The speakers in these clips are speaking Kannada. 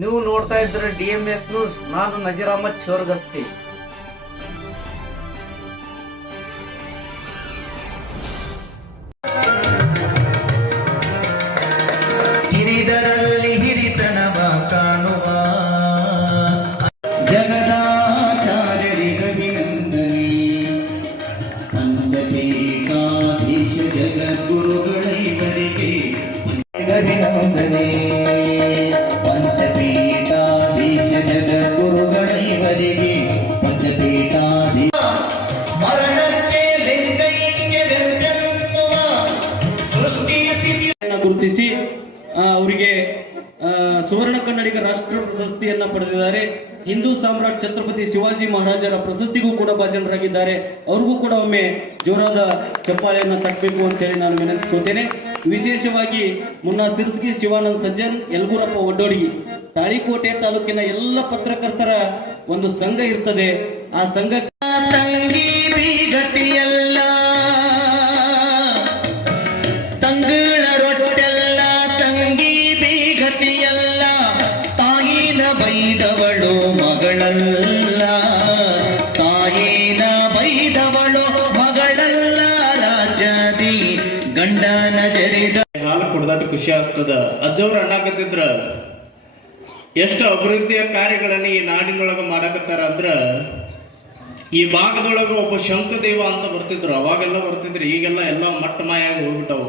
ನೀವು ನೋಡ್ತಾ ಇದ್ರೆ DMS ನ್ಯೂಸ್. ನಾನು ನಜೀರ್ ಅಹಮದ್ ಚೋರ್ಗಸ್ತಿ. ಹಿರಿದರಲ್ಲಿ ಹಿರಿತನವ ಕಾಣುವ ಜಗದಾಚಾರ್ಯರಿಗಭಿನಂದನೆ. ಪಂಚಪೀಠಾಧೀಶ ಜಗದ್ಗುರುಗಳೈವರಿಗೆ ಅಭಿನಂದನೆ. ಪಂಚಪೀಠಾಧೀಶ ಜಗದ್ಗುರುಗಳೈವರಿಗೆ ಪಂಚಪೀಠಾಧೀಶ ಮರಣಕ್ಕೆ ಲಿಂಗೈಕ್ಯ ವ್ಯಂಜನ್ನುವ ಸೃಷ್ಟಿ ಸ್ಥಿತಿಯನ್ನು ಗುರುತಿಸಿ ಅವರಿಗೆ ಸುವರ್ಣ ಕನ್ನಡಿಗ ರಾಷ್ಟ್ರ ಪ್ರಶಸ್ತಿಯನ್ನ ಪಡೆದಿದ್ದಾರೆ. ಹಿಂದೂ ಸಾಮ್ರಾಟ್ ಛತ್ರಪತಿ ಶಿವಾಜಿ ಮಹಾರಾಜರ ಪ್ರಶಸ್ತಿಗೂ ಕೂಡ ಭಾಜನರಾಗಿದ್ದಾರೆ. ಅವ್ರಿಗೂ ಕೂಡ ಒಮ್ಮೆ ಜೋರಾದ ಚಪ್ಪಾಳೆಯನ್ನ ತಟ್ಟಬೇಕು ಅಂತ ಹೇಳಿ ನಾನು ವಿನಂತಿಸುತ್ತೇನೆ. ವಿಶೇಷವಾಗಿ ಮುನ್ನಾ ಸಿರ್ಸ್ಗಿ, ಶಿವಾನಂದ್ ಸಜ್ಜನ್, ಯಲಗೂರಪ್ಪ ಒಡ್ಡೋಡಿಗಿ, ತಾಳಿಕೋಟೆ ತಾಲೂಕಿನ ಎಲ್ಲ ಪತ್ರಕರ್ತರ ಒಂದು ಸಂಘ ಇರ್ತದೆ. ಆ ಸಂಘ ತಂಗಿ ಗತಿಯಲ್ಲ ತಂಗಳ ರೊಟ್ಟೆಲ್ಲ ತಂಗಿ ಬೀಗತಿಯಲ್ಲ ತಾಯಿನ ಬೈದವಳು ಮಗಳಲ್ಲ ತಾಯಿನ ಬೈದವಳು ಮಗಳಲ್ಲ ರಾಜ್ಯದಿ ಗಂಡನ ಜರಿದ ಹಾಲು ಕುಡ್ದಾಟ ಖುಷಿ ಆಗ್ತದ. ಅಜ್ಜವ್ರು ಅಣ್ಣಾಕತ್ತಿದ್ರ ಎಷ್ಟು ಅಭಿವೃದ್ಧಿಯ ಕಾರ್ಯಗಳನ್ನ ಈ ನಾಡಿನೊಳಗ ಮಾಡಕತ್ತಾರ ಅಂದ್ರ, ಈ ಭಾಗದೊಳಗ ಒಬ್ಬ ಶಂಕದೇವ ಅಂತ ಬರ್ತಿದ್ರು. ಅವಾಗೆಲ್ಲ ಬರ್ತಿದ್ರು, ಈಗೆಲ್ಲ ಎಲ್ಲ ಮಟ್ಟ ಮಾಯಾಗಿ ಹೋಗ್ಬಿಟ್ಟವು.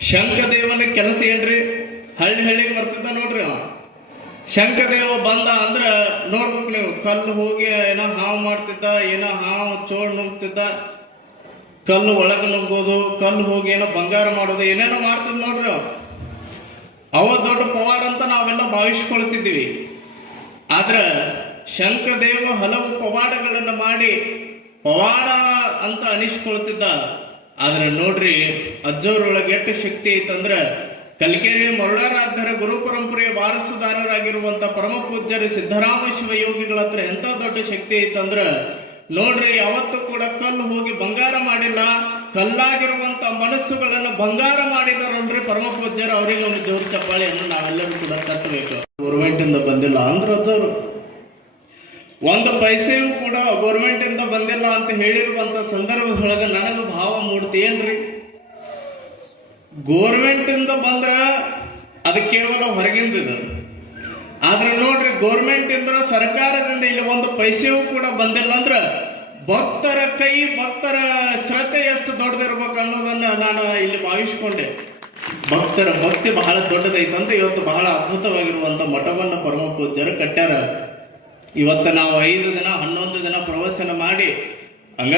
ಶಂಕದೇವನ ಕೆಲಸ ಏನ್ರಿ? ಹಳ್ಳಿಗೆ ಬರ್ತಿದ್ದ ನೋಡ್ರಿ ಅವ. ಶಂಕದೇವ ಬಂದ ಅಂದ್ರ ನೋಡ್ಬೇಕು ನೀವು, ಕಲ್ಲು ಹೋಗಿ ಏನೋ ಹಾವು ಮಾಡ್ತಿದ್ದ, ಏನೋ ಹಾವು ಚೋಳ್ ನುಗ್ತಿದ್ದ, ಕಲ್ಲು ಒಳಗ ನುಗ್ಗೋದು, ಕಲ್ಲು ಹೋಗಿ ಏನೋ ಬಂಗಾರ ಮಾಡೋದು, ಏನೇನೋ ಮಾಡ್ತಿದ್ ನೋಡ್ರಿ ಅವ ದೊಡ್ಡ ಪವಾಡ ಅಂತ ನಾವೆಲ್ಲ ಭಾವಿಸ್ಕೊಳ್ತಿದ್ದೀವಿ. ಆದ್ರ ಶಂಕದೇವ ಹಲವು ಪವಾಡಗಳನ್ನ ಮಾಡಿ ಪವಾಡ ಅಂತ ಅನಿಸ್ಕೊಳ್ತಿದ್ದ. ಆದ್ರೆ ನೋಡ್ರಿ ಅಜ್ಜವ್ರೊಳಗೆ ಎಷ್ಟು ಶಕ್ತಿ ಐತಂದ್ರ, ಕಲಿಕೆರೆ ಮರುಳಾರಾಧ್ಯರ ಗುರು ಪರಂಪರೆಯ ವಾರಸುದಾರರಾಗಿರುವಂತ ಪರಮ ಪೂಜ್ಯರು ಸಿದ್ದರಾಮ ಶಿವಯೋಗಿಗಳ ಹತ್ರ ಎಂತ ದೊಡ್ಡ ಶಕ್ತಿ ಐತಂದ್ರ ನೋಡ್ರಿ, ಯಾವತ್ತೂ ಕೂಡ ಕಲ್ಲು ಹೋಗಿ ಬಂಗಾರ ಮಾಡಿಲ್ಲ, ಕಲ್ಲಾಗಿರುವಂತ ಮನಸ್ಸುಗಳನ್ನ ಬಂಗಾರ ಮಾಡಿದಾರನ್ರಿ ಪರಮ ಪೂಜ್ಯರು. ಅವರಿಗೆ ಒಂದು ಜೋರ ಚಪ್ಪಾಳೆಯನ್ನು ನಾವೆಲ್ಲರೂ ಕೂಡ ತಟ್ಟಬೇಕು. ಗೌರ್ಮೆಂಟ್ ಇಂದ ಬಂದಿಲ್ಲ ಅಂದ್ರ ಅಜ್ಜರು ಒಂದು ಪೈಸೆಯೂ ಕೂಡ ಗೌರ್ಮೆಂಟ್ ಇಂದ ಬಂದಿಲ್ಲ ಅಂತ ಹೇಳಿರುವಂತ ಸಂದರ್ಭದೊಳಗ ನನಗ ಭಾವ ಮೂಡ್ತಿ ಏನ್ರಿ, ಗೋರ್ಮೆಂಟ್ ಇಂದ ಬಂದ್ರ ಅದು ಕೇವಲ ಹೊರಗಿಂದ. ಆದ್ರೆ ನೋಡ್ರಿ, ಗೋರ್ಮೆಂಟ್ ಇಂದ ಸರ್ಕಾರದಿಂದ ಇಲ್ಲಿ ಒಂದು ಪೈಸೆಯೂ ಕೂಡ ಬಂದಿಲ್ಲ ಅಂದ್ರ ಭಕ್ತರ ಕೈ, ಭಕ್ತರ ಶ್ರದ್ಧೆ ಎಷ್ಟು ದೊಡ್ಡದಿರ್ಬೇಕು ಅನ್ನೋದನ್ನ ನಾನು ಇಲ್ಲಿ ಭಾವಿಸ್ಕೊಂಡೆ. ಭಕ್ತರ ಭಕ್ತಿ ಬಹಳ ದೊಡ್ಡದೈತಂತ ಇವತ್ತು ಬಹಳ ಅದ್ಭುತವಾಗಿರುವಂತ ಮಠವನ್ನ ಪರಮ ಪೂಜ್ಯರು ಕಟ್ಟ್ಯಾರ. ಇವತ್ತು ನಾವು 5 ದಿನ 11 ದಿನ ಪ್ರವಚನ ಮಾಡಿ ಹಂಗ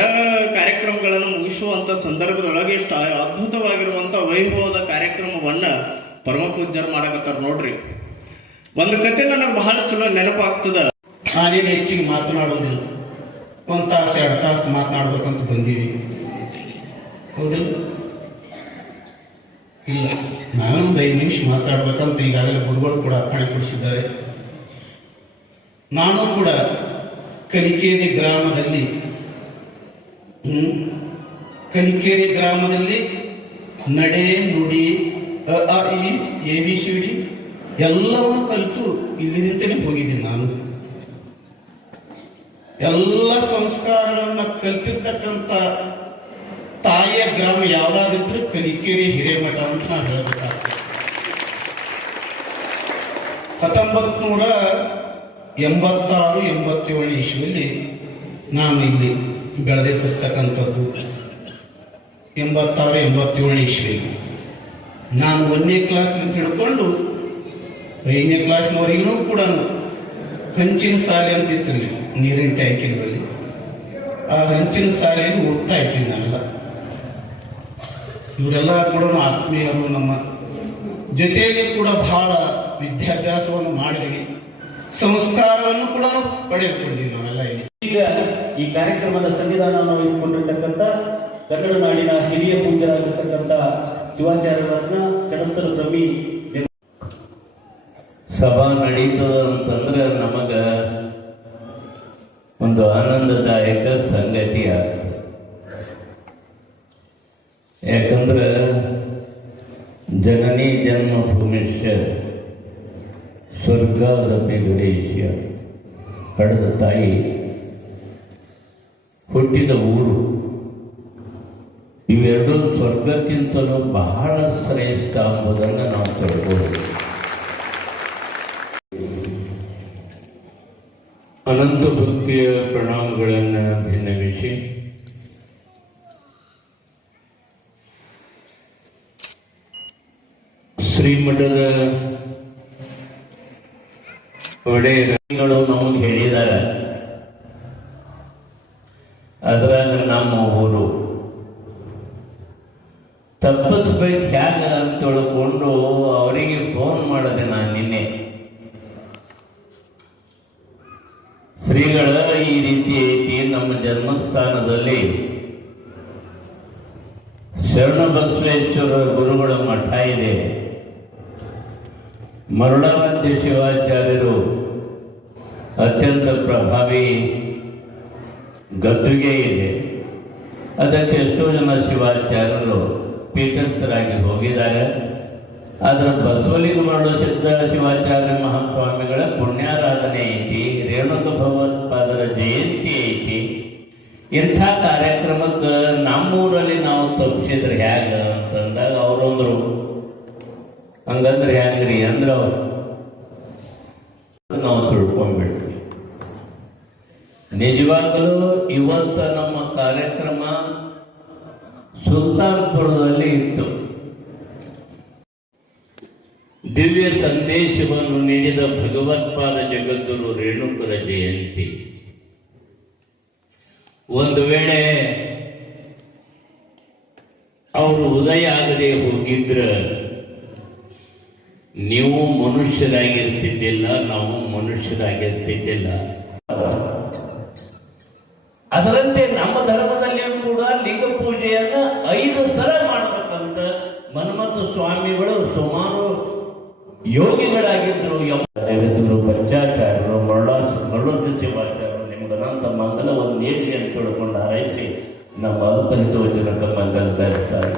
ಕಾರ್ಯಕ್ರಮಗಳನ್ನು ಮುಗಿಸುವಂತ ಸಂದರ್ಭದೊಳಗೆ ಇಷ್ಟು ಅದ್ಭುತವಾಗಿರುವಂತ ವೈಭವದ ಕಾರ್ಯಕ್ರಮವನ್ನ ಪರಮ ಪೂಜ್ಯರು ಮಾಡಕತ್ತಾರ ನೋಡ್ರಿ. ಒಂದು ಕತೆ ನನಗೆ ಬಹಳ ಚಲೋ ನೆನಪಾಗ್ತದ. ನಾನೇನು ಹೆಚ್ಚಿಗೆ ಮಾತನಾಡೋದಿಲ್ಲ, 1 ತಾಸು 2 ತಾಸು ಮಾತನಾಡ್ಬೇಕಂತ ಬಂದೀವಿ, ಹೌದಿಲ್ಲ? ಇಲ್ಲ, ನಾನೊಂದು 5 ನಿಮಿಷ ಮಾತಾಡ್ಬೇಕಂತ ಈಗಾಗಲೇ ಗುರುಗಳು ಕೂಡ ಅಪ್ಪಣೆ ಕೊಡಿಸಿದ್ದಾರೆ. ನಾನು ಕೂಡ ಕಲಿಕೇರಿ ಗ್ರಾಮದಲ್ಲಿ ನಡೆ, ನುಡಿ, ABCD ಎಲ್ಲವನ್ನು ಕಲಿತು ಇಲ್ಲಿದಿಂದಲೇ ಹೋಗಿದ್ದೀನಿ. ನಾನು ಎಲ್ಲ ಸಂಸ್ಕಾರಗಳನ್ನ ಕಲ್ತಿರ್ತಕ್ಕಂಥ ತಾಯಿಯ ಗ್ರಾಮ ಯಾವ್ದಾದಿದ್ರು ಕಲಿಕೇರಿ ಹಿರೇಮಠ ಅಂತ ನಾನು ಹೇಳಬೇಕಾಗ್ತದೆ. 1986-87 ಇಸ್ವಿಯಲ್ಲಿ ನಾನು ಇಲ್ಲಿ ಬೆಳೆದಿರ್ತಕ್ಕಂಥದ್ದು. 86-87 ಇಸ್ವಿ ನಾನು 1ನೇ ಕ್ಲಾಸ್ನಿಂದ ಹಿಡ್ಕೊಂಡು 5ನೇ ಕ್ಲಾಸ್ನವರೆಗೂ ಕೂಡ ಹಂಚಿನ ಶಾಲೆ ಅಂತ ಇತ್ತು, ನೀರಿನ ಟ್ಯಾಂಕಿನ ಬಳಿ. ಆ ಹಂಚಿನ ಶಾಲೆಯಲ್ಲಿ ಓದ್ತಾ ಇದ್ದೀನಿ ನಾನೆಲ್ಲ. ಇವರೆಲ್ಲ ಕೂಡ ಆತ್ಮೀಯರು, ನಮ್ಮ ಜೊತೆಯಲ್ಲಿ ಕೂಡ ಬಹಳ ವಿದ್ಯಾಭ್ಯಾಸವನ್ನು ಮಾಡಿದ್ವಿ, ಸಂಸ್ಕಾರವನ್ನು ಕೂಡ ಪಡೆದುಕೊಂಡಿವಿ ನಾವೆಲ್ಲ ಇಲ್ಲಿ. ಈಗ ಈ ಕಾರ್ಯಕ್ರಮದ ಸಂವಿಧಾನವನ್ನು ವಹಿಸಿಕೊಂಡಿರ್ತಕ್ಕಂಥ ಕನ್ನಡ ನಾಡಿನ ಹಿರಿಯ ಪೂಜ್ಯರಾಗಿರ್ತಕ್ಕಂಥ ಶಿವಾಚಾರ್ಯರತ್ನ ಷಡಸ್ಥಲ ಬ್ರಹ್ಮಿ ಸಭಾ ನಡೀತದ ಅಂತಂದ್ರೆ ನಮಗ ಒಂದು ಆನಂದದಾಯಕ ಸಂಗತಿ ಆಗ್ತದೆ. ಯಾಕಂದ್ರೆ ಜನನಿ ಜನ್ಮಭೂಮಿಶ್ಚ ಸ್ವರ್ಗಾದಪಿ ಗಣೇಶ, ಪಡೆದ ತಾಯಿ ಹುಟ್ಟಿದ ಊರು, ಇವೆರಡೂ ಸ್ವರ್ಗಕ್ಕಿಂತಲೂ ಬಹಳ ಶ್ರೇಷ್ಠ ಎಂಬುದನ್ನು ನಾವು ತಿಳ್ಕೋಬೇಕು. ಅನಂತ ಭಕ್ತಿಯ ಪ್ರಣಾಮಗಳನ್ನು ಭಿನ್ನವಿಸಿ ಶ್ರೀಮಠದ ಒಡೆಯರು ನಮಗೆ ಹೇಳಿದ್ದಾರೆ, ಅದ್ರಾಗ ನಮ್ಮ ಊರು ತಪ್ಪಿಸ್ಬೇಕು ಹ್ಯಾಗ ಅಂತ ತಿಳ್ಕೊಂಡು ಅವರಿಗೆ ಫೋನ್ ಮಾಡಿದೆ ನಾನು ನಿನ್ನೆ. ಶ್ರೀಗಳ ಈ ರೀತಿ ಐತಿ, ನಮ್ಮ ಜನ್ಮಸ್ಥಾನದಲ್ಲಿ ಶರಣ ಬಸವೇಶ್ವರ ಗುರುಗಳ ಮಠ ಇದೆ, ಮರುಳಾವಂತಿ ಶಿವಾಚಾರ್ಯರು ಅತ್ಯಂತ ಪ್ರಭಾವಿ ಗದ್ದುಗೆ ಇದೆ. ಅದಕ್ಕೆ ಎಷ್ಟೋ ಜನ ಶಿವಾಚಾರ್ಯರು ಪೀಠಸ್ಥರಾಗಿ ಹೋಗಿದ್ದಾರೆ. ಆದರೆ ಬಸವಲಿಂಗ ಮರಳು ಸಿದ್ಧ ಶಿವಾಚಾರ್ಯ ಮಹಾಸ್ವಾಮಿಗಳ ಪುಣ್ಯಾರಾಧನೆ ಐತಿ, ರೇಣುಕ ಭಗವತ್ಪಾದರ ಜಯಂತಿ ಐತಿ. ಇಂಥ ಕಾರ್ಯಕ್ರಮಕ್ಕೆ ನಮ್ಮೂರಲ್ಲಿ ನಾವು ತಪ್ಪಿಸಿದ್ರೆ ಹ್ಯಾಗ ಅಂತಂದಾಗ ಅವರೊಂದರು, ಹಂಗಂದ್ರೆ ಹ್ಯಾಂಗ್ರಿ ಅಂದ್ರೆ ಅವರು ನಾವು ತಿಳ್ಕೊಂಡ್ಬಿಟ್ವಿ. ನಿಜವಾಗಲೂ ಇವತ್ತು ನಮ್ಮ ಕಾರ್ಯಕ್ರಮ ಸುಲ್ತಾನ್ಪುರದಲ್ಲಿ ಇತ್ತು. ದಿವ್ಯ ಸಂದೇಶವನ್ನು ನೀಡಿದ ಭಗವತ್ಪಾದ ಜಗದ್ಗುರು ರೇಣುಕರ ಜಯಂತಿ. ಒಂದು ವೇಳೆ ಅವರು ಉದಯ ಆಗದೆ ಹೋಗಿದ್ರ ನೀವು ಮನುಷ್ಯರಾಗಿರ್ತಿದ್ದಿಲ್ಲ, ನಾವು ಮನುಷ್ಯರಾಗಿರ್ತಿದ್ದಿಲ್ಲ. ಅದರಂತೆ ನಮ್ಮ ಧರ್ಮದಲ್ಲಿಯೂ ಕೂಡ ಲಿಂಗ ಪೂಜೆಯನ್ನ 5 ಸಲ ಮಾಡಬೇಕಂತ ಮನ್ಮಥ ಸ್ವಾಮಿಗಳು ಸುಮಾರು ಯೋಗಿಗಳಾಗಿದ್ದರು. ಜಗದ್ಗುರು ಪಂಚಾಚಾರ್ಯರು, ಮರಳೋದ ಶಿವಾಚಾರ್ಯರು ನಿಮ್ಗೆ ಅನಂತ ಮಂಗಲ ಒಂದು ನೀಡಿ ಅಂತ ತಿಳ್ಕೊಂಡು ಹಾರೈಸಿ ನಮ್ಮ ಅಲ್ಪನಿತ ವಚನಕ್ಕೆ ಮಂಗಲ ಬೆಳೆಸ್ತಾರೆ.